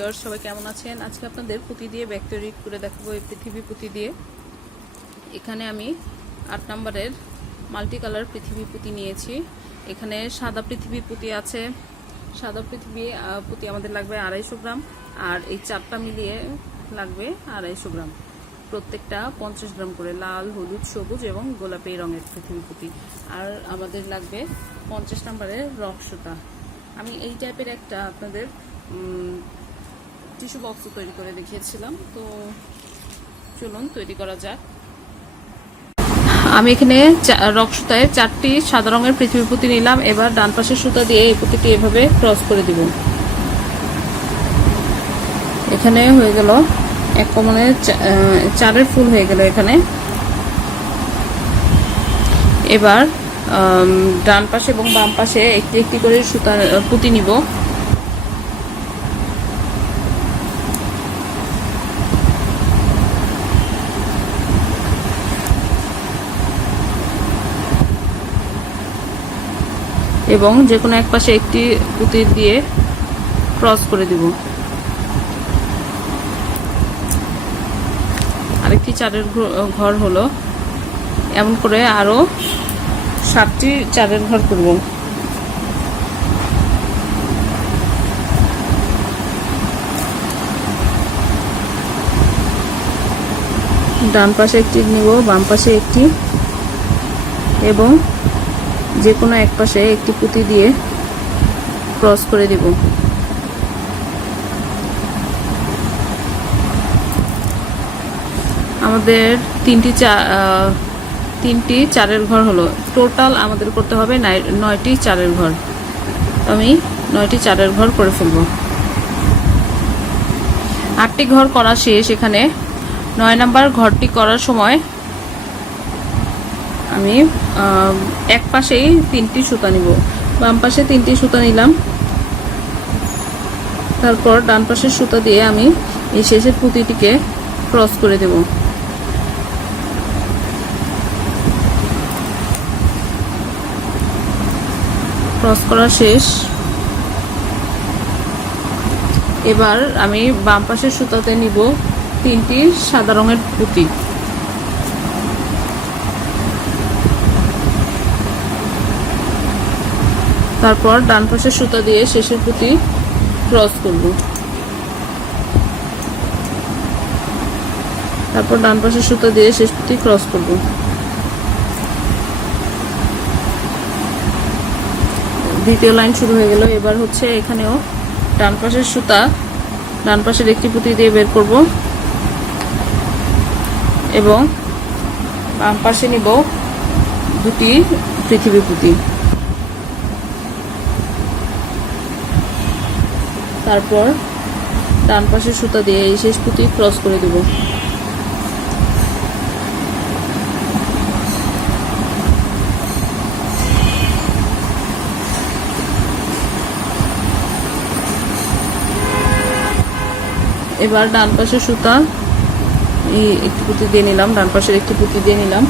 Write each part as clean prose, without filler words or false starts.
Viewers, সবাই কেমন আছেন? আজকে আপনাদের পুঁতি দিয়ে ব্যাগ তৈরি করে দেখাবো। এই পৃথিবী পুঁতি দিয়ে এখানে আমি 8 নম্বরের মাল্টি কালার পৃথিবী পুঁতি নিয়েছি। এখানে সাদা পৃথিবী পুঁতি আছে। সাদা পৃথিবী পুঁতি আমাদের লাগবে 250 গ্রাম, আর এই চারটা মিলিয়ে লাগবে 250 গ্রাম। প্রত্যেকটা 50 গ্রাম করে, লাল, হলুদ, সবুজ এবং গোলাপি রঙের পৃথিবী পুঁতি। আর আমাদের লাগবে 50 নম্বরের রক সুতা। আমি এই টাইপের একটা আপনাদের টিস্যু বক্স তৈরি করে দেখিয়েছিলাম, তো চলুন তৈরি করা যাক। আমি এখানে রক সুতায় 4টি সাদা রঙের পৃথিবী পুঁতি নিলাম। এবার ডান পাশের সুতা দিয়ে এই পুঁতিটি এভাবে ক্রস করে দিব। এখানে হয়ে গেল এক কমনে 4-এর ফুল হয়ে গেল এখানে। এবার ডান পাশে এবং বাম পাশে একটি একটি করে সুতা পুঁতি নিব। এবং যে কোনো এক পাশে একটি পুঁতি দিয়ে ক্রস করে দিব। আরেকটি চারের ঘর হলো। এমন করে আরো 7টি চারের ঘর করব। ডান পাশে একটি নিব, বাম পাশে একটি, এবং যে কোনো এক পাশে একটি পুঁতি দিয়ে ক্রস করে দিব। আমাদের তিনটি চারের ঘর হলো। টোটাল আমাদের করতে হবে 9টি চারের ঘর। আমি 9টি চারের ঘর করে ফেলব। 8টি ঘর করা শেষ। এখানে 9 নাম্বার ঘরটি করার সময় আমি এক পাশেই 3টি সুতা নিব। বাম পাশে 3টি সুতা নিলাম। তারপর ডান পাশের সুতা দিয়ে আমি এই শেষের পুঁতিটিকে ক্রস করে দেব। ক্রস করা শেষ। এবার আমি বাম পাশের সুতাতে নিব 3টি সাদা রঙের পুঁতি। তারপর ডান পাশের সুতা দিয়ে শেষের পুঁতি ক্রস করব। তারপর ডান পাশের সুতা দিয়ে শেষ পুঁতি ক্রস করব। দ্বিতীয় লাইন শুরু হয়ে গেল। এবার হচ্ছে এখানেও ডান পাশের সুতা ডান পাশের একটি পুঁতি দিয়ে বের করব এবং বাম পাশে নিব 2টি পৃথিবী পুঁতি। তারপর ডান পাশের সুতা দিয়ে এই শেষ পুঁতি ক্রস করে দেব। এবার ডান পাশের সুতা একটি পুঁতি দিয়ে নিলাম, ডান পাশের একটি পুঁতি দিয়ে নিলাম।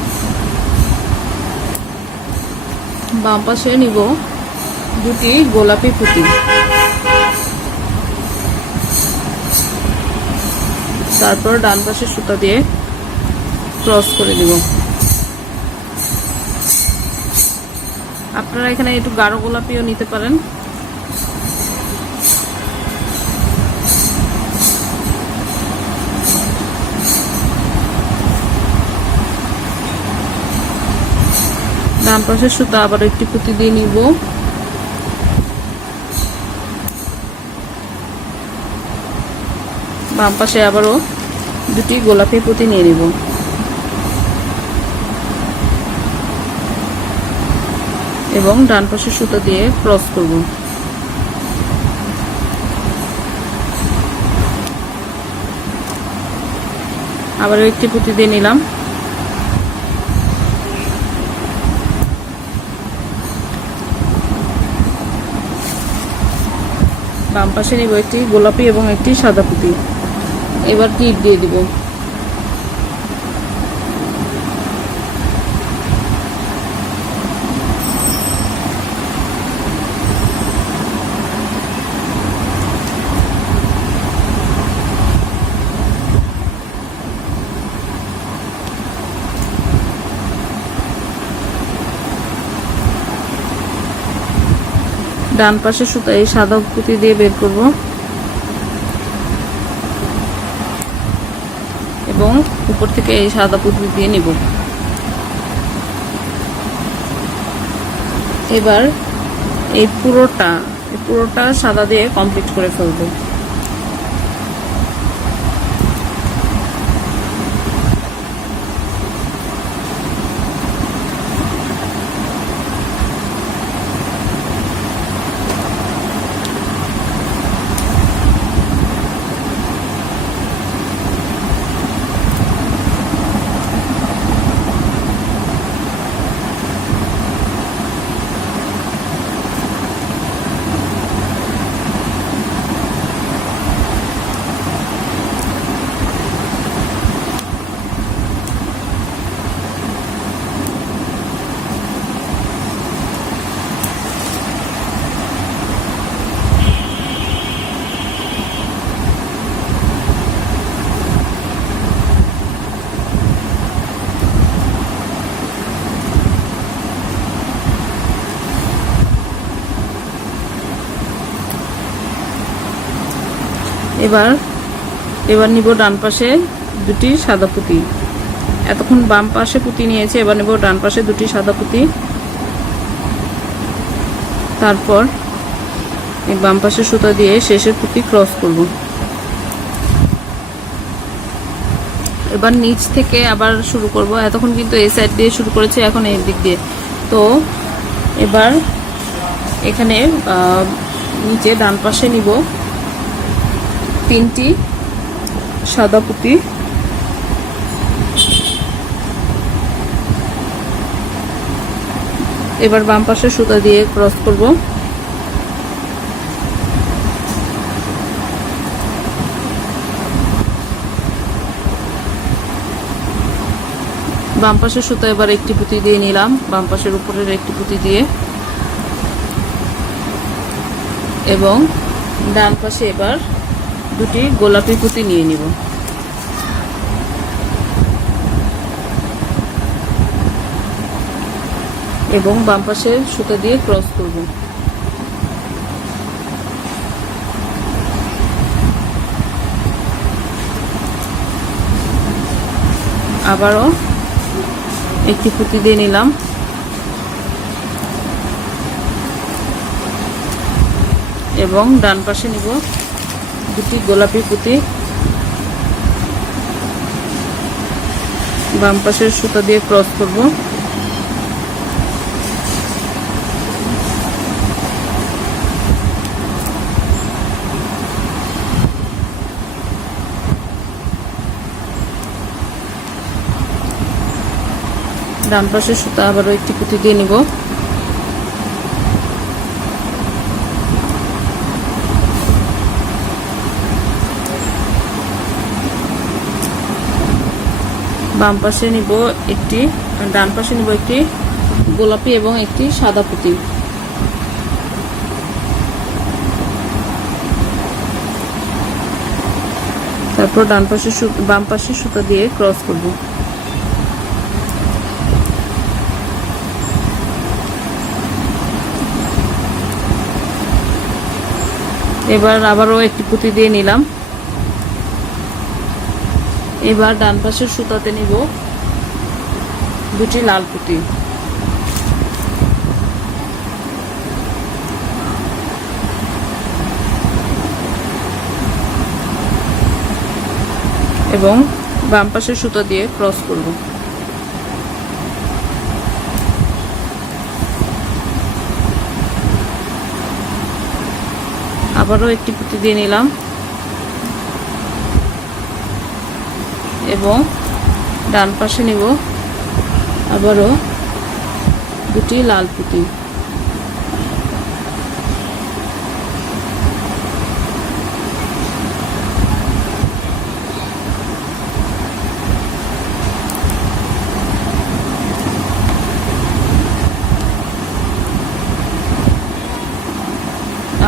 বাম পাশে নিব 2টি গোলাপি পুঁতি। তারপর ডান পাশের সুতা দিয়ে ক্রস করে দিব। আপনারা এখানে একটু গাঢ় গোলাপিও নিতে পারেন। ডান পাশের সুতা আবার একটি পুঁতি দিয়ে নিব। বাম পাশে আবারও 2টি গোলাপি পুঁতি নিয়ে নিব। এবং ডান পাশের সুতা দিয়ে ক্রস করব। আবারও একটি পুঁতি দিয়ে নিলাম। বাম পাশে নিব একটি গোলাপি এবং একটি সাদা পুঁতি। এবার টিপ দিয়ে দিব। ডান পাশে সুতা এই সাদা পুঁতি দিয়ে বের করব এবং উপর থেকে এই সাদা পুঁতি দিয়ে নিব। এবার এই পুরোটা সাদা দিয়ে কমপ্লিট করে ফেলবো। এবার নিব ডান পাশে দুটি সাদা পুঁতি। এতক্ষণ বাম পাশে পুঁতি নিয়েছি, এবার নেব ডান পাশে দুটি সাদা পুঁতি। তারপর এই বাম পাশে সুতা দিয়ে শেষের পুঁতি ক্রস করব। এবার নিচ থেকে আবার শুরু করব। এতক্ষণ কিন্তু এই সাইড দিয়ে শুরু করেছি, এখন এই দিক দিয়ে। তো এবার এখানে নিচে ডান পাশে নিব তিনটি সাদা পুঁতি। এবার বাম পাশে সুতা দিয়ে ক্রস করব। বাম পাশের সুতা এবার একটি পুঁতি দিয়ে নিলাম, বাম পাশের উপরের একটি পুঁতি দিয়ে, এবং ডান পাশে এবার দুটি গোলাপি পুঁতি নিয়ে নিব। এবং বাম পাশে সুতা দিয়ে ক্রস করব। আবারও একটি পুঁতি দিয়ে নিলাম, এবং ডান পাশে নিব দুটি গোলাপি পুঁতি। বাম পাশের সুতা দিয়ে ক্রস করব। ডান পাশের সুতা আবারও একটি পুঁতি দিয়ে নিব। বাম পাশে নিব একটি, ডান পাশে নিব একটি গোলাপি এবং একটি সাদা পুঁতি। তারপর বাম পাশে সুতা দিয়ে ক্রস করব। এবার আবারও একটি পুঁতি দিয়ে নিলাম। এবার ডান পাশের সুতাতে নিব দুটি লাল পুঁতি। এবং বাম পাশের সুতা দিয়ে ক্রস করব। আবারও একটি পুঁতি দিয়ে নিলাম এবং ডান পাশে নিব আবারও দুটি লাল পুঁতি।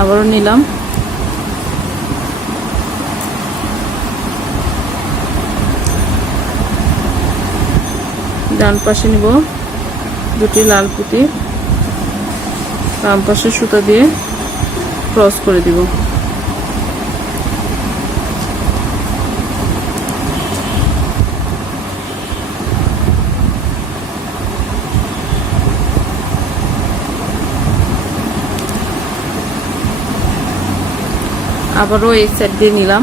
আবারও নিলাম, ডান পাশে নিব দুটি লাল পুঁতি, বাম পাশে সুতা দিয়ে ক্রস করে দিব। আবারও এই সাইড দিয়ে নিলাম।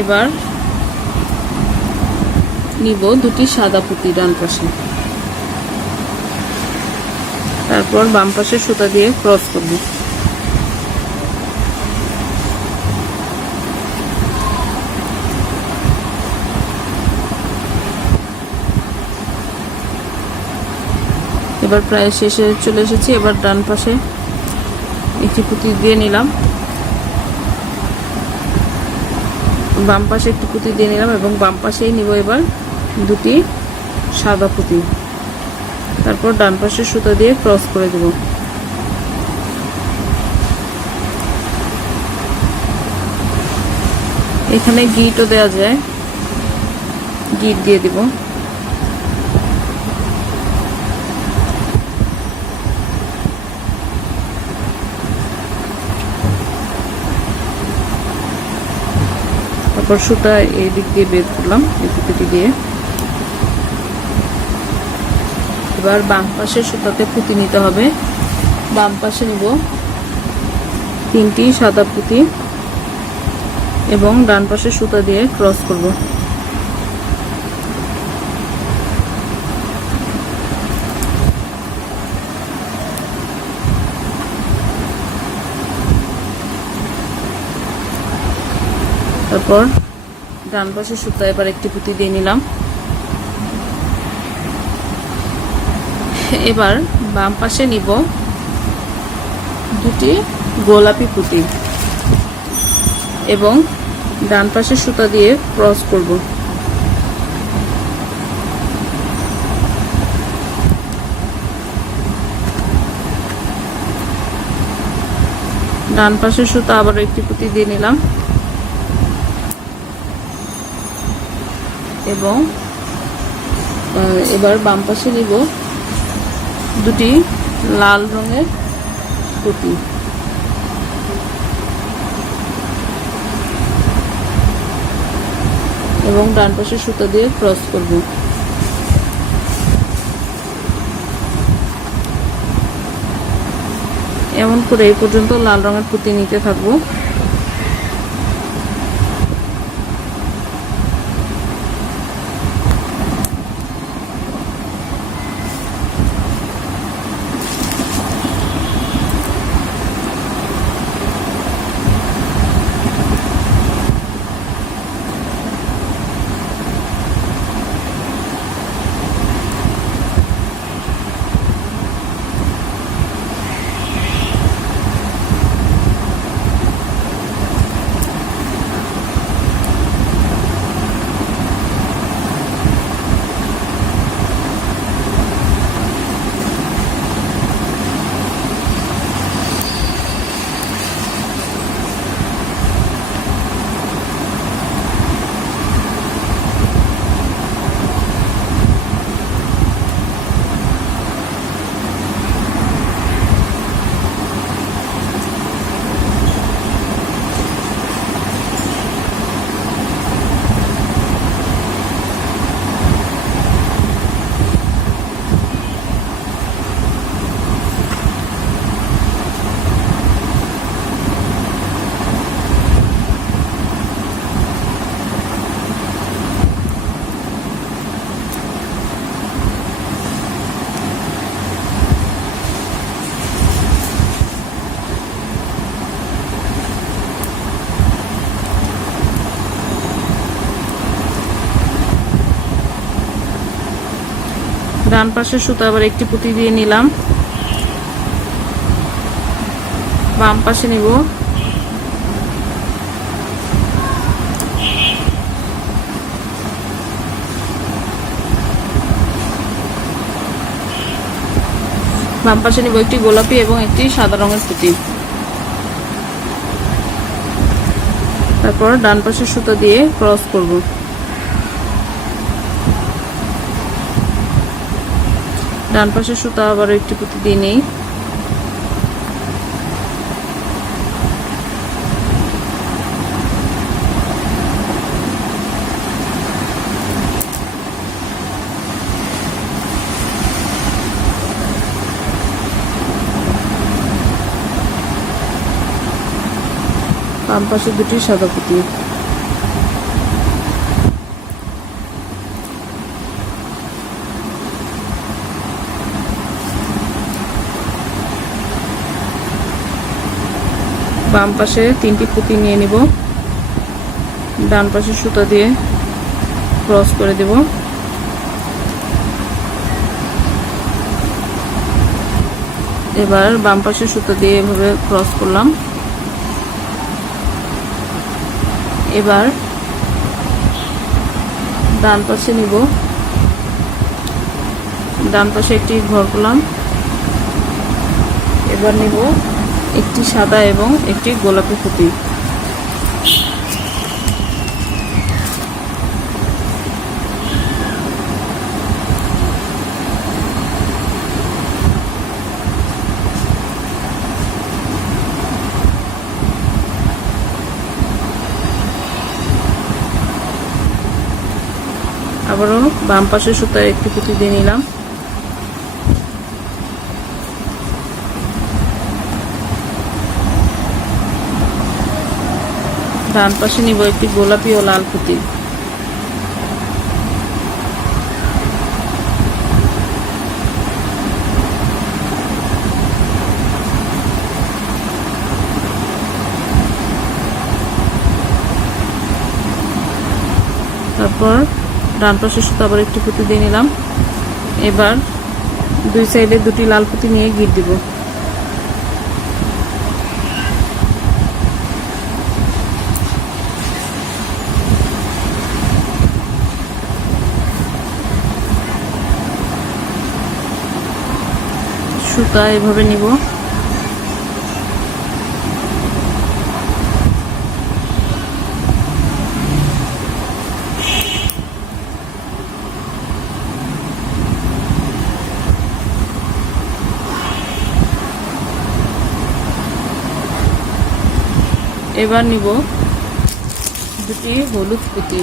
এবার নিব দুটি সাদা পুঁতি ডান পাশে, তারপর বাম পাশে সুতা দিয়ে ক্রস করব। এবার প্রায় শেষে চলে এসেছি। এবার ডান পাশে একটি পুঁতি দিয়ে নিলাম, বাম পাশে একটি পুঁতি দিয়ে নিলাম এবং বাম পাশেই নিব এবার দুটি সাদা পুঁতি। তারপর ডান পাশে সুতা দিয়ে ক্রস করে দেব। এখানে গিটও দেওয়া যায়, গিট দিয়ে দিব। তারপর সুতা এই দিক দিয়ে বের করলাম এই পুঁতিটি দিয়ে। এবার বাম পাশে সুতাতে পুঁতি নিতে হবে। বাম পাশে নিব তিনটি সাদা পুঁতি এবং ডান পাশে সুতা দিয়ে ক্রস করব। তারপর ডান পাশে সুতা এবার একটি পুঁতি দিয়ে নিলাম। এবার বাম পাশে নিব দুটি গোলাপি পুঁতি এবং ডান পাশে সুতা দিয়ে ক্রস করব। ডান পাশে সুতা আবার একটি পুঁতি দিয়ে নিলাম এবং এবার বাম পাশে নিব দুটি লাল রঙের পুঁতি এবং ডান পাশে সুতা দিয়ে ক্রস করব। এমন করে এই পর্যন্ত লাল রঙের পুঁতি নিতে থাকবো। ডান পাশে সুতা আবার একটি পুঁতি দিয়ে নিলাম, বাম পাশে নিব একটি গোলাপি এবং একটি সাদা রঙের পুঁতি। তারপর ডান পাশে সুতা দিয়ে ক্রস করব। ডান পাশের সুতা আবার একটি পুঁতি দিয়ে নেই। বাম পাশে দুটি সাদা পুঁতি। বাম পাশে 3টি পুঁতি নিয়ে নিব, ডান পাশে সুতা দিয়ে ক্রস করে দেব। এবার বাম পাশে সুতা দিয়ে এভাবে ক্রস করলাম। এবার ডান পাশে নিব, ডান পাশে একটি ঘর করলাম। এবার নিব একটি সাদা এবং একটি গোলাপি পুঁতি। আবারও বাম পাশের সুতায় একটি পুঁতি দিয়ে নিলাম। ডান পাশে নিব একটি গোলাপি ও লাল পুঁতি। তারপর ডান পাশের সুতা আবার একটি পুঁতি দিয়ে নিলাম। এবার দুই সাইডে দুটি লাল পুঁতি নিয়ে গিট দিব। সুতা এভাবে নিব। এবার নিব দুটি হলুদ পুঁতি।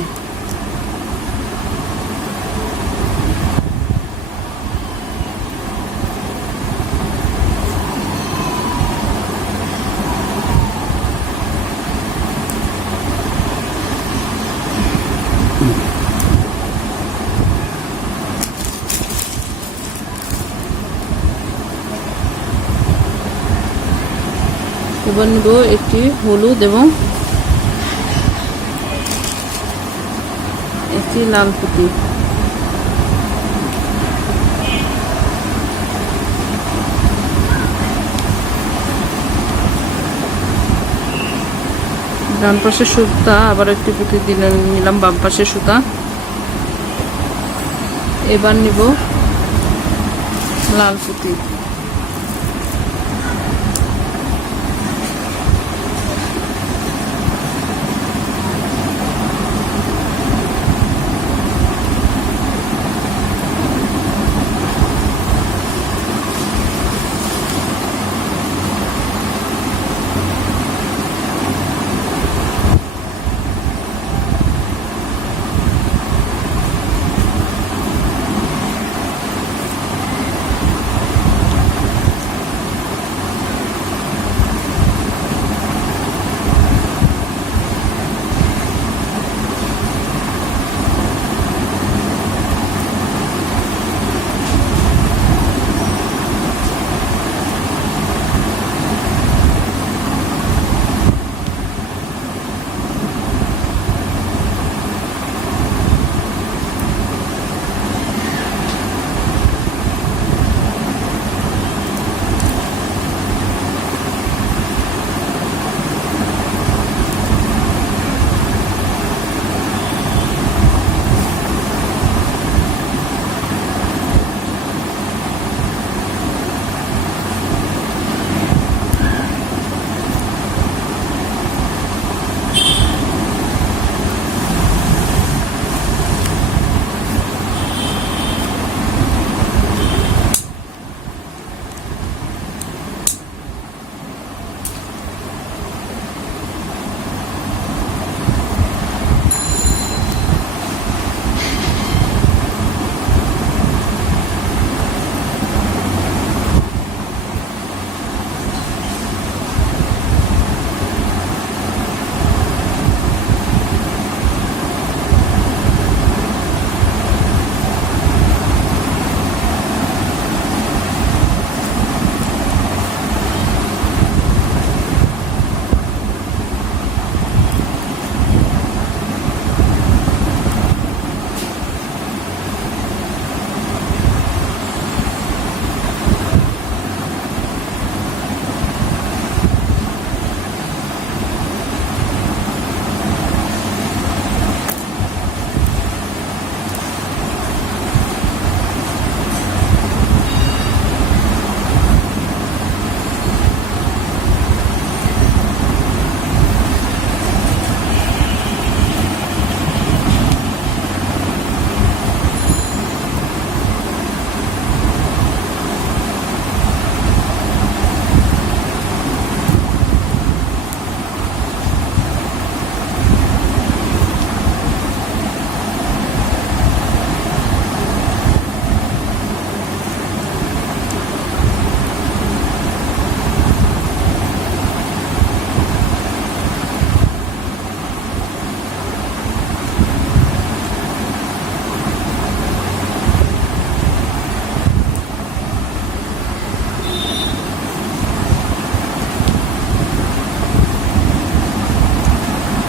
এবার নিব একটি হলুদ এবং একটি লাল পুঁতি। ডান পাশের সুতা আবার একটি পুঁতি দিলে নিলাম বাম পাশের সুতা। এবার নিব লাল পুঁতি।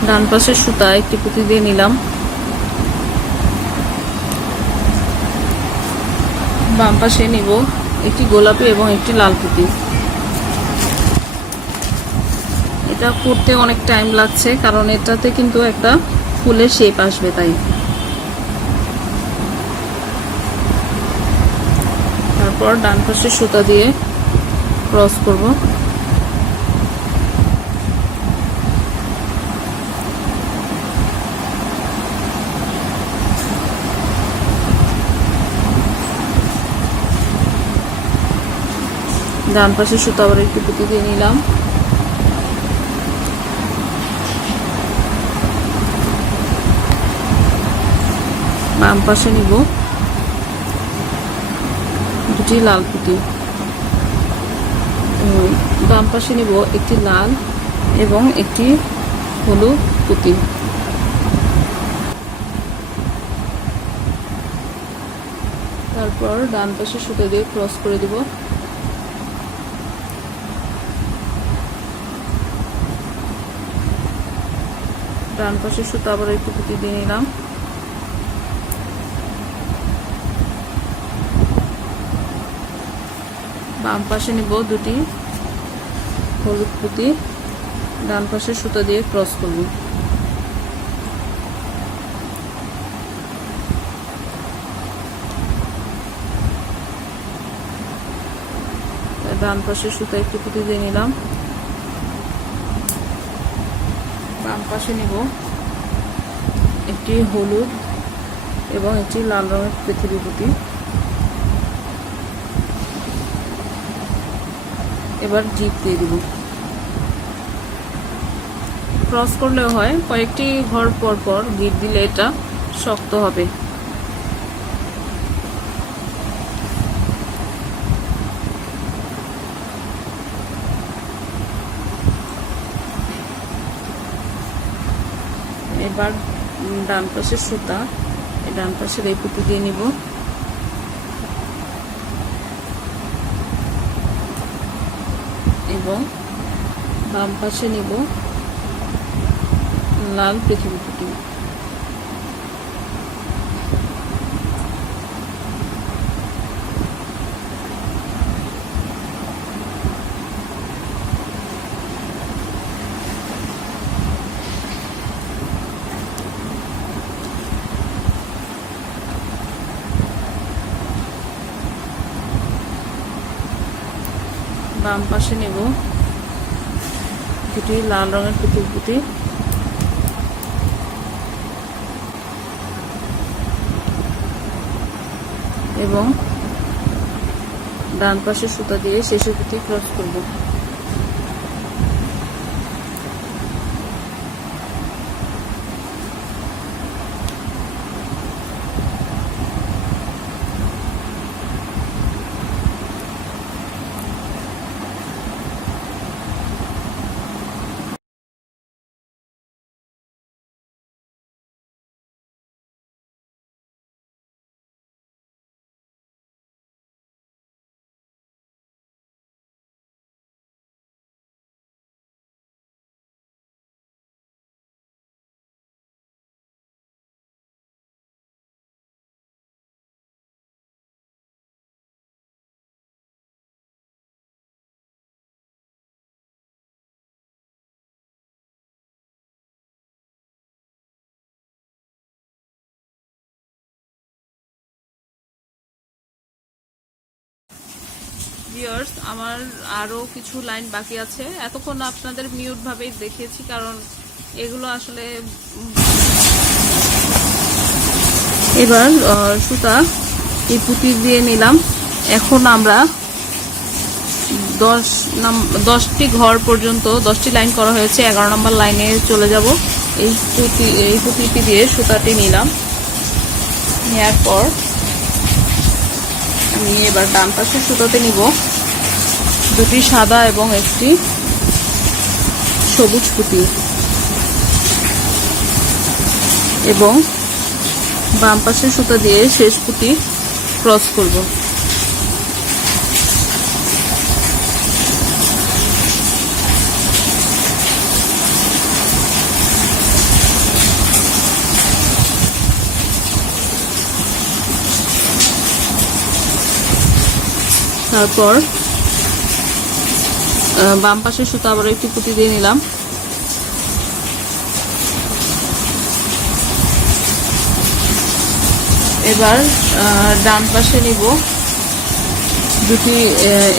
ডান পাশের সুতা একটি পুঁতি দিয়ে নিলাম, বাম পাশে নিব একটি গোলাপি এবং একটি লাল পুঁতি। এটা করতে অনেক টাইম লাগছে কারণ এটাতে কিন্তু একটা ফুলের শেপ আসবে, তাই। তারপর ডান পাশের সুতা দিয়ে ক্রস করব, ডান পাশের সুতা আবার একটু পুঁতি দিয়ে নিলাম, বাম পাশে নিব দুটি লাল পুঁতি, বাম পাশে নিব একটি লাল এবং একটি হলুদ পুঁতি। তারপর ডান পাশে সুতা দিয়ে ক্রস করে দিব, ডান পাশের সুতা আবার একটু পুঁতি দিয়ে নিলাম, বাম পাশে নিব দুটি হলুদ পুঁতি, ডান পাশের সুতা দিয়ে ক্রস করব। ডান পাশের সুতা একটু পুঁতি দিয়ে নিলাম, বাম পাশে নিব একটি হলুদ এবং একটি লাল রঙের পৃথিবী পুঁতি। এবার জিপ দিয়ে দিব, ক্রস করলেও হয়, কয়েকটি ঘর পর পর গিট দিলে এটা শক্ত হবে। এবার ডান পাশের সুতা ডান পাশের এই পুঁতি দিয়ে নিব, এবং বাম পাশে নিব লাল পৃথিবী পুঁতি। বাম পাশে নেব দুটি লাল রঙের পৃথিবী পুঁতি, এবং ডান পাশে সুতা দিয়ে শেষের পুঁতি ক্রস করব। ভিউয়ার্স, আমার আরো কিছু লাইন বাকি আছে, এতক্ষণ আপনাদের মিউট ভাবেই দেখিয়েছি কারণ এগুলো আসলে। এবার সুতা এই পুঁতি দিয়ে নিলাম, এখন আমরা 10টি ঘর পর্যন্ত 10টি লাইন করা হয়েছে, 11 নম্বর লাইনে চলে যাব। এই পুঁতিটি দিয়ে সুতাটি নিলাম, নেওয়ার পর আমি এবার ডান পাশের সুতাতে নিব দুটি সাদা এবং একটি সবুজ পুঁতি, এবং বাম পাশের সুতা দিয়ে শেষ পুঁতি ক্রস করব। তারপর বাম পাশের সুতা আবার একটু পুঁতি দিয়ে নিলাম। এবার ডান পাশে নিব দুটি,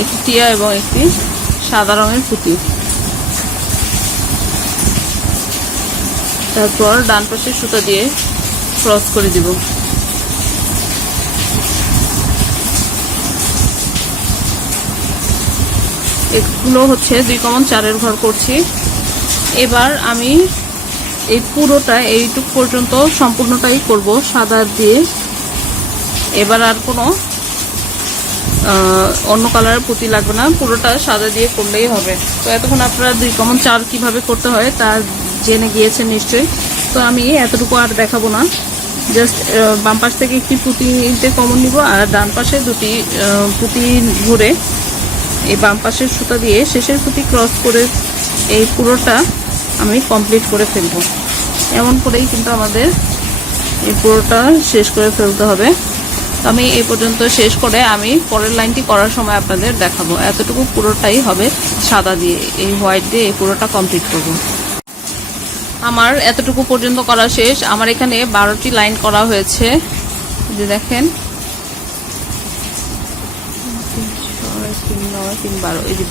একটি টিয়া এবং একটি সাদা রঙের পুঁতি। তারপর ডান পাশের সুতা দিয়ে ক্রস করে দিব। এগুলো হচ্ছে 2,4 ঘর করছি। এবার আমি এই পুরোটা এইটুক পর্যন্ত সম্পূর্ণটাই করব সাদা দিয়ে। এবার আর কোনো অন্য কালারের পুঁতি লাগবে না, পুরোটা সাদা দিয়ে করলেই হবে। তো এতক্ষণ আপনারা 2,4 কিভাবে করতে হয় তা জেনে গিয়েছেন নিশ্চয়ই। তো আমি এতটুকু আর দেখাবো না, জাস্ট বাম পাশ থেকে একটি পুঁতিতে কমন নিব আর ডান পাশে দুটি পুঁতি ঘুরে এই বাম পাশের সুতা দিয়ে শেষের পুঁতি ক্রস করে এই পুরোটা আমি কমপ্লিট করে ফেলব। এমন করেই কিন্তু আমাদের এই পুরোটা শেষ করে ফেলতে হবে। তো আমি এই পর্যন্ত শেষ করে আমি পরের লাইনটি করার সময় আপনাদের দেখাবো। এতটুকু পুরোটাই হবে সাদা দিয়ে, এই হোয়াইট দিয়ে এই পুরোটা কমপ্লিট করব। আমার এতটুকু পর্যন্ত করা শেষ। আমার এখানে 12টি লাইন করা হয়েছে, যে দেখেন 12 এই যে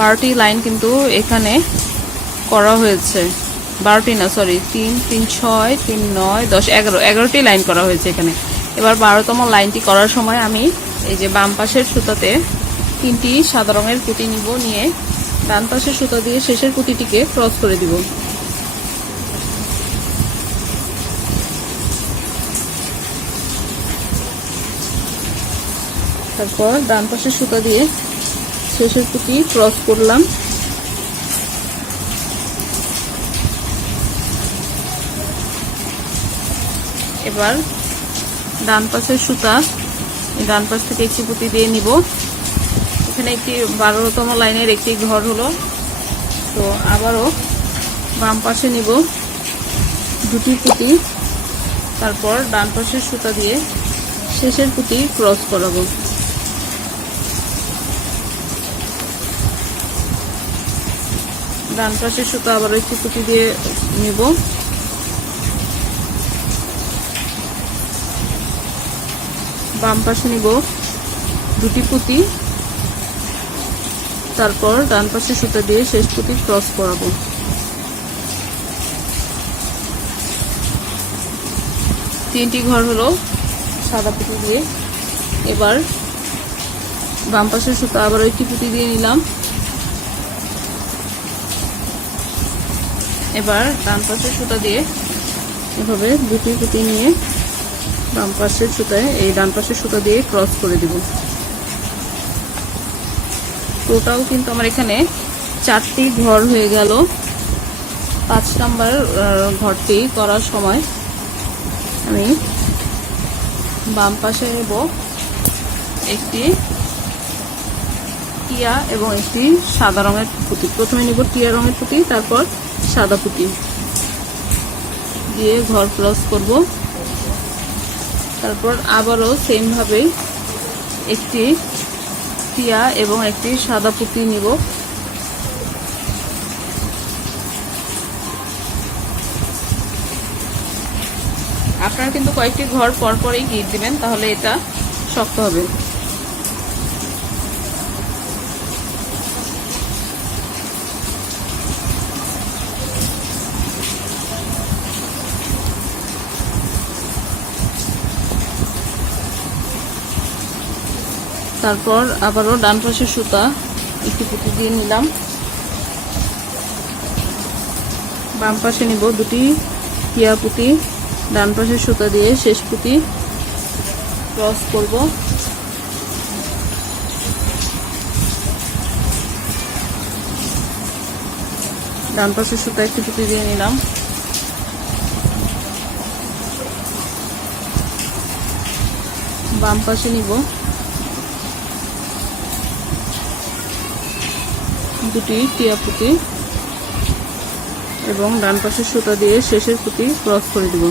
12টি লাইন কিন্তু এখানে করা হয়েছে। 12টি না, সরি, 3, 3, 6, 3, 9, 10, 11টি লাইন করা হয়েছে এখানে। এবার 12তম লাইনটি করার সময় আমি এই যে বাম পাশের সুতাতে 3টি সাদা রঙের পুঁতি নিব, নিয়ে ডান পাশের সুতা দিয়ে শেষের পুঁতিটিকে ক্রস করে দিব। তারপর ডান পাশের সুতা দিয়ে শেষের পুঁতি ক্রস করলাম। এবার ডান পাশের সুতা, ডান পাশ থেকে একটি পুঁতি দিয়ে নিব। এখানে একটি 12তম লাইনের একটি ঘর হলো। তো আবারও বাম পাশে নিব দুটি পুঁতি, তারপর ডান পাশের সুতা দিয়ে শেষের পুঁতি ক্রস করাবো। ডান পাশের সুতা আবার একটি পুঁতি দিয়ে নিব। বাম পাশে নিব দুটি পুঁতি, তারপর ডান পাশের সুতা দিয়ে শেষ পুঁতি ক্রস করাবো। তিনটি ঘর হলো সাদা পুঁতি দিয়ে। এবার বাম পাশের সুতা আবার একটি পুঁতি দিয়ে নিলাম। এবার ডান পাশের সুতা দিয়ে এভাবে দুটি পুঁতি নিয়ে বাম পাশের সুতায় এই ডান পাশের সুতা দিয়ে ক্রস করে দিব। টোটাল কিন্তু আমার এখানে 4টি ঘর হয়ে গেল। 5 নাম্বার ঘরটি করার সময় আমি বাম পাশে নেব একটি টিয়া এবং একটি সাদা রঙের পুঁতি। প্রথমে নিব টিয়া রঙের পুঁতি, তারপর সাদা পুঁতি দিয়ে ঘর ক্রস করব। তারপর আবারও সেম ভাবে একটি টিয়া এবং একটি সাদা পুঁতি নিব। আপনারা কিন্তু কয়েকটি ঘর পরপরই গিট দিবেন, তাহলে এটা শক্ত হবে। তারপর আবারও ডান পাশের সুতা একটি পুঁতি দিয়ে নিলাম। বাম পাশে নিব দুটি টিয়া পুঁতি, ডান পাশের সুতা দিয়ে শেষ পুঁতি ক্রস করব। ডান পাশের সুতা একটি পুঁতি দিয়ে নিলাম। বাম পাশে নিব দুটি টিয়া পুঁতি এবং ডান পাশের সুতা দিয়ে শেষের পুঁতি ক্রস করে দিব।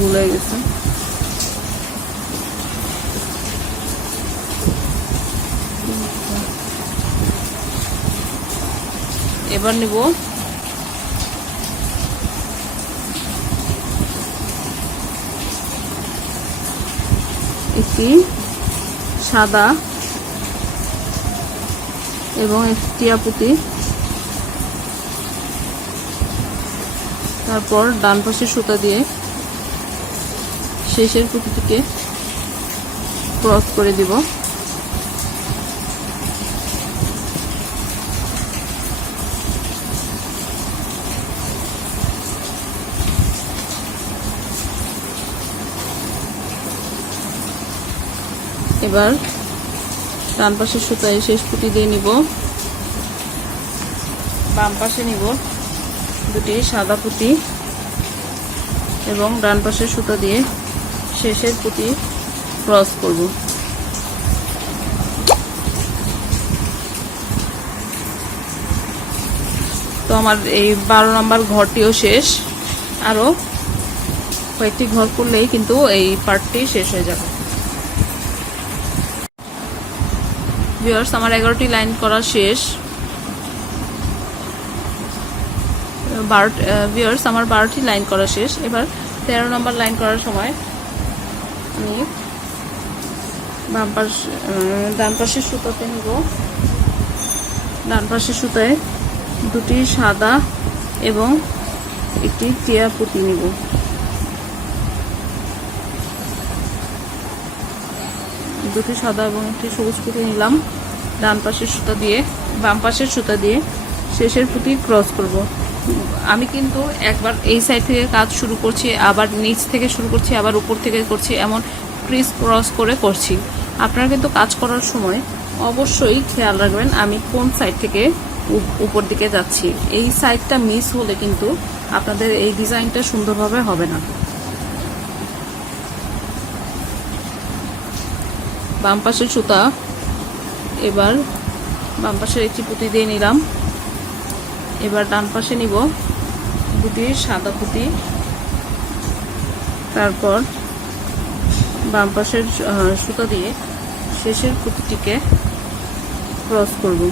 ভুলে গেছে। এবার নিব একটি সাদা এবং একটি টিয়া পুঁতি, তারপর ডান পাশের সুতা দিয়ে শেষের পুঁতিটিকে ক্রস করে দিব। এবার ডান পাশের সুতায় শেষ পুঁতি দিয়ে নিব, বাম পাশে নিব দুটি সাদা পুঁতি এবং ডান পাশের সুতা দিয়ে শেষের পুঁতি ক্রস করব। তো আমার এই 12 নম্বর ঘরটিও শেষ, আরো কয়েকটি ঘর করলেই কিন্তু এই পার্টটি শেষ হয়ে যাবে। ভিউয়ার্স, আমার 11টি লাইন করা শেষ। ভিউয়ার্স, আমার 12টি লাইন করা শেষ। এবার 13 নম্বর লাইন করার সময় আমি ডান পাশের সুতাতে নিব, ডান পাশের সুতায় দুটি সাদা এবং একটি টিয়া পুঁতি নিব। দুটি সাদা এবং একটি সবুজ পুঁতি নিলাম। ডান পাশের সুতা দিয়ে বাম পাশের সুতা দিয়ে শেষের পুঁতি ক্রস করব। আমি কিন্তু একবার এই সাইড থেকে কাজ শুরু করছি, আবার নিচ থেকে শুরু করছি, আবার উপর থেকে করছি, এমন ক্রিস ক্রস করে করছি। আপনারা কিন্তু কাজ করার সময় অবশ্যই খেয়াল রাখবেন আমি কোন সাইড থেকে উপর দিকে যাচ্ছি। এই সাইডটা মিস হলে কিন্তু আপনাদের এই ডিজাইনটা সুন্দরভাবে হবে না। বাম পাশের সুতা, এবার বাম পাশের একটি পুঁতি দিয়ে নিলাম। এবার ডান পাশে নিব দুটি সাদা পুঁতি, তারপর বাম পাশের সুতা দিয়ে শেষের পুঁতিটিকে ক্রস করব।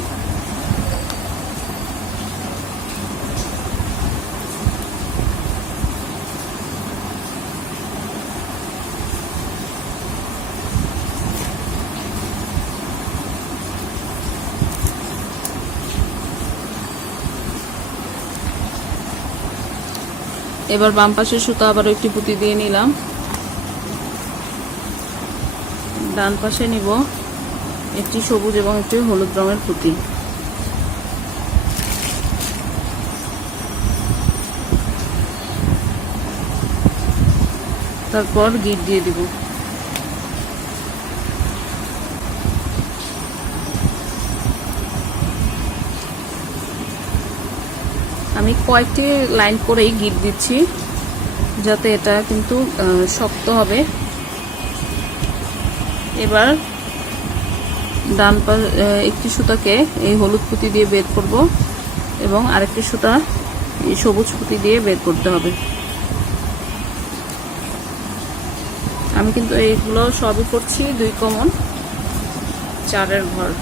এবার বাম পাশের সুতা আবার একটি পুঁতি দিয়ে নিলাম। ডান পাশে নিব একটি সবুজ এবং একটি হলুদ রঙের পুঁতি। তারপর গিট দিয়ে দিব। আমি কয়েকটি লাইন করেই গিট দিচ্ছি যাতে এটা কিন্তু শক্ত হবে। এবার ডান একটি সুতাকে এই হলুদ পুঁতি দিয়ে বের করব এবং আরেকটি সুতা এই সবুজ পুঁতি দিয়ে বের করতে হবে। আমি কিন্তু এইগুলো সবই করছি 2 কমন 4-এর ঘর।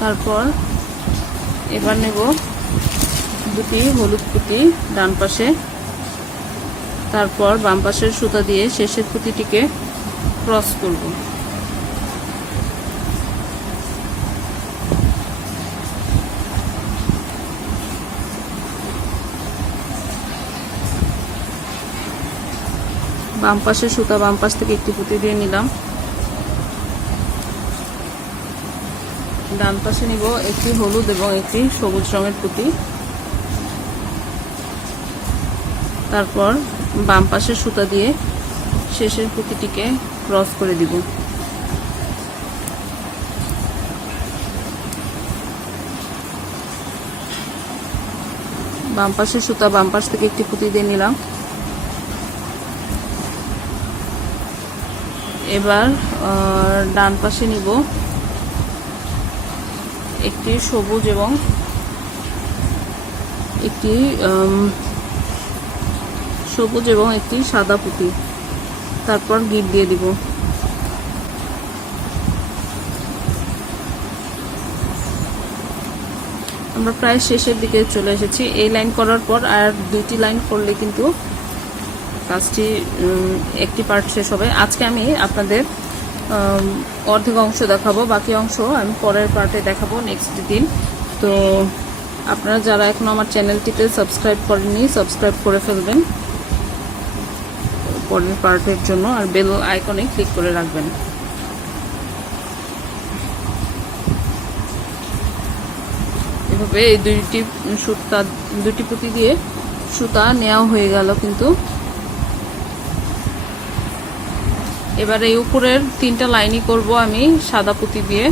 তারপর এবার নেব দুটি হলুদ পুঁতি ডান পাশে, তারপর বাম পাশের সুতা দিয়ে শেষের পুঁতিটিকে ক্রস করব। বাম পাশের সুতা বাম পাশ থেকে একটি পুঁতি দিয়ে নিলাম। ডান পাশে নিব একটি হলুদ এবং একটি সবুজ রঙের পুঁতি, তারপর বাম পাশের সুতা দিয়ে শেষের পুঁতিটিকে ক্রস করে দিব। বাম পাশের সুতা বাম পাশ থেকে একটি পুঁতি দিয়ে নিলাম। এবার ডান পাশে নিব একটি সবুজ এবং একটি সাদা পুঁতি, তারপর গিট দিয়ে দিব। আমরা প্রায় শেষের দিকে চলে এসেছি। এই লাইন করার পর আর 2টি লাইন করলে কিন্তু কাজটি একটি পার্ট শেষ হবে। আজকে আমি আপনাদের অর্ধেক অংশ দেখাবো, বাকি অংশ আমি পরের পার্টে দেখাবো নেক্সট দিন। তো আপনারা যারা এখনো আমার চ্যানেলটিতে সাবস্ক্রাইব করেননি, সাবস্ক্রাইব করে ফেলবেন পরের পার্টের জন্য, আর বেল আইকনে ক্লিক করে রাখবেন। এভাবে এই দুটি পুঁতি দিয়ে সুতা নেওয়া হয়ে গেল। কিন্তু এবার এই উপরের 3টা লাইনই করব আমি সাদা পুঁতি দিয়ে।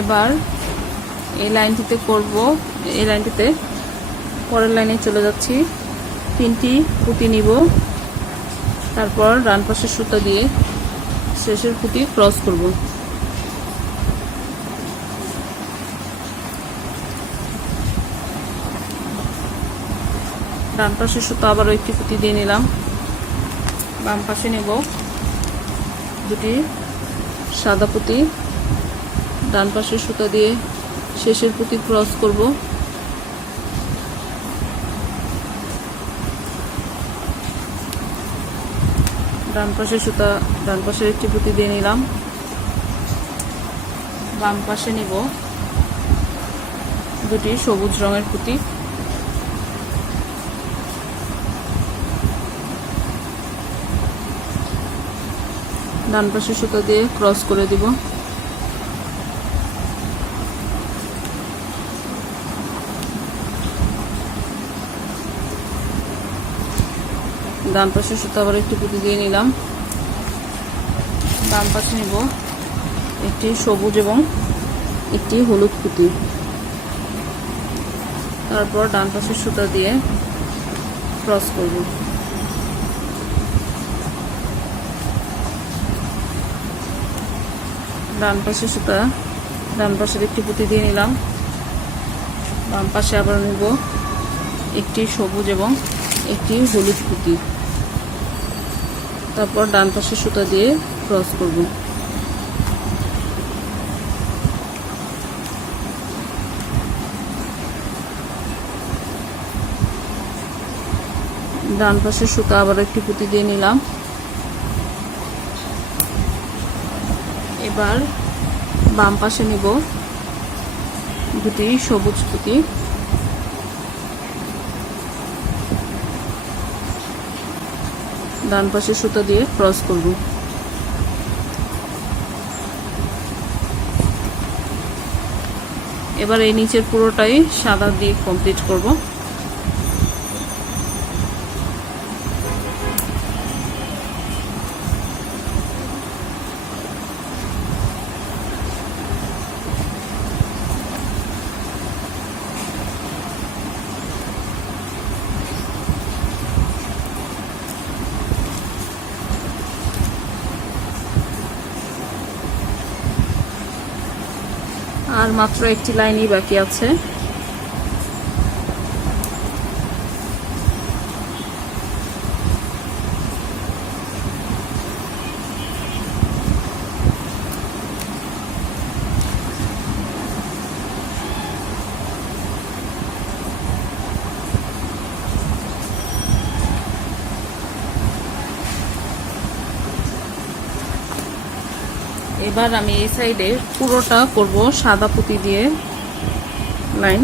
এবার এই লাইনটিতে করব, এই লাইনটিতে পরের লাইনে চলে যাচ্ছি। 3টি পুঁতি নিব, তারপর ডান পাশের সুতা দিয়ে শেষের পুঁতি ক্রস করব। ডান পাশের সুতা আবারও একটি পুঁতি দিয়ে নিলাম। বাম পাশে নেব 2টি সাদা পুঁতি, ডান পাশের সুতা দিয়ে শেষের পুঁতি ক্রস করব। ডান পাশের সুতা, ডান পাশের একটি পুঁতি দিয়ে নিলাম। বাম পাশে নিব 2টি সবুজ রঙের পুঁতি, ডান পাশের সুতা দিয়ে ক্রস করে দিব। ডান পাশে সুতা আবার একটি পুঁতি দিয়ে নিলাম। বাম পাশে নিব একটি সবুজ এবং একটি হলুদ পুঁতি, তারপর ডান পাশের সুতা দিয়ে ক্রস করব। ডান পাশের সুতা, ডান পাশের একটি পুঁতি দিয়ে নিলাম। বাম পাশে আবার নিব একটি সবুজ এবং একটি হলুদ পুঁতি, তারপর ডান পাশের সুতা দিয়ে ক্রস করব। ডান পাশের সুতা আবার একটি পুঁতি দিয়ে নিলাম। এবার বাম পাশে নিব 2টি সবুজ পুঁতি, ডান পাশের সুতা দিয়ে ক্রস করব। এবার এই নিচের পুরোটাই সাদা দিয়ে কমপ্লিট করব। আর মাত্র একটি লাইনই বাকি আছে। এবার আমি এই সাইডে পুরোটা করব সাদা পুঁতি দিয়ে লাইন।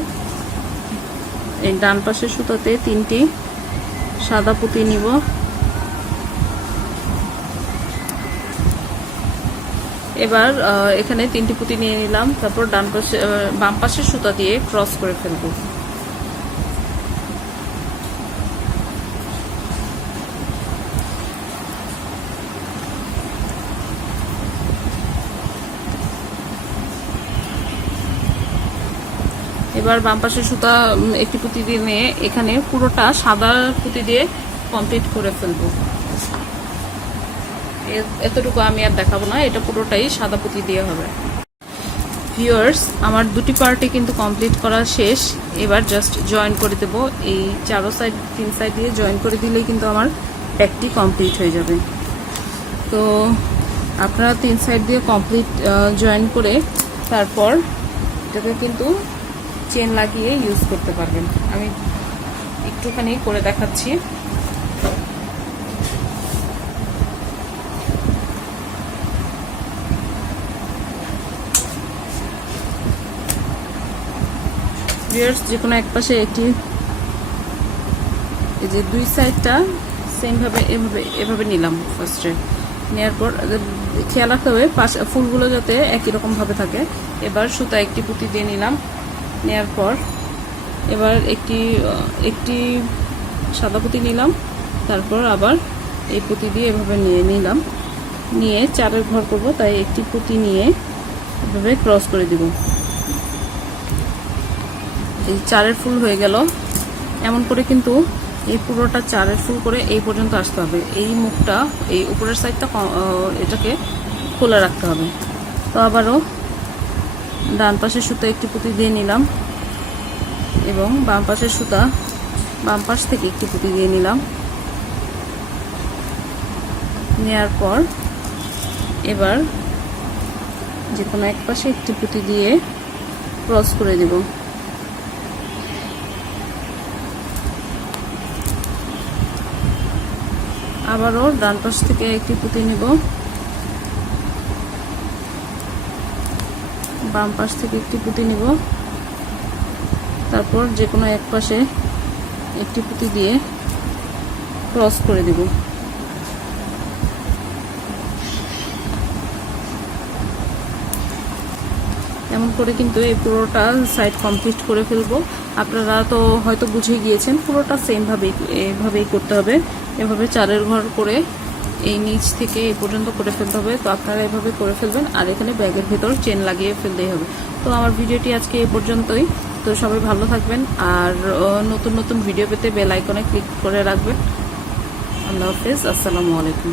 এই ডান পাশের সুতাতে 3টি সাদা পুঁতি নিব, এবার এখানে 3টি পুঁতি নিয়ে নিলাম। তারপর ডান পাশে বাম পাশের সুতা দিয়ে ক্রস করে ফেলবো। এবার বাম পাশের সুতা একটি পুঁতি দিয়ে নিয়ে এখানে পুরোটা সাদা পুঁতি দিয়ে কমপ্লিট করে ফেলবো। এতটুকু আমি আর দেখাবো না, এটা পুরোটাই সাদা পুঁতি দিয়ে হবে। ভিউয়ার্স, আমার দুটি পার্টে কিন্তু কমপ্লিট করা শেষ। এবার জাস্ট জয়েন করে দেবো। এই 3 সাইড দিয়ে জয়েন করে দিলেই কিন্তু আমার ব্যাগটি কমপ্লিট হয়ে যাবে। তো আপনারা 3 সাইড দিয়ে কমপ্লিট জয়েন করে তারপর এটাকে কিন্তু চেন লাগিয়ে ইউজ করতে পারবেন। আমি একটুখানি করে দেখাচ্ছি। ভিউয়ার্স, যে কোনো এক পাশে একটি, এই যে 2 সাইডটা সেম ভাবে এভাবে নিলাম। ফার্স্টে নেওয়ার পর খেয়াল রাখতে হবে ফুলগুলো যাতে একই রকম ভাবে থাকে। এবার সুতা একটি পুঁতি দিয়ে নিলাম, নেওয়ার পর এবার একটি সাদা পুঁতি নিলাম, তারপর আবার এই পুঁতি দিয়ে এভাবে নিয়ে নিলাম, নিয়ে 4 ঘর করব, তাই একটি পুঁতি নিয়ে এভাবে ক্রস করে দিব। এই 4 ফুল হয়ে গেল। এমন করে কিন্তু এই পুরোটা 4 ফুল করে এই পর্যন্ত আসতে হবে। এই মুখটা, এই উপরের সাইডটা এটাকে খোলা রাখতে হবে। তো আবারও ডান পাশের সুতা একটি পুঁতি দিয়ে নিলাম এবং বাম পাশের সুতা বাম পাশ থেকে একটি পুঁতি দিয়ে নিলাম। নেওয়ার পর এবার যে কোনো এক পাশে একটি পুঁতি দিয়ে ক্রস করে দেব। আবারও ডান পাশ থেকে একটি পুঁতি নেব, বাম পাশ থেকে একটি পুঁতি নিব, তারপর যে কোনো এক পাশে একটি পুঁতি দিয়ে ক্রস করে দেব। এমন করে কিন্তু এই পুরোটা সাইড কমপ্লিট করে ফেলবো। আপনারা তো হয়তো বুঝে গিয়েছেন, পুরোটা এভাবেই করতে হবে। এভাবে 4 ঘর করে এই নিচ থেকে এই পর্যন্ত করে ফেলতে হবে। তো আপনারা এভাবে করে ফেলবেন, আর এখানে ব্যাগের ভেতর চেন লাগিয়ে ফেলতেই হবে। তো আমার ভিডিওটি আজকে এই পর্যন্তই। তো সবাই ভালো থাকবেন, আর নতুন নতুন ভিডিও পেতে বেল আইকনে ক্লিক করে রাখবেন। আল্লাহ হাফেজ, আসসালামু আলাইকুম।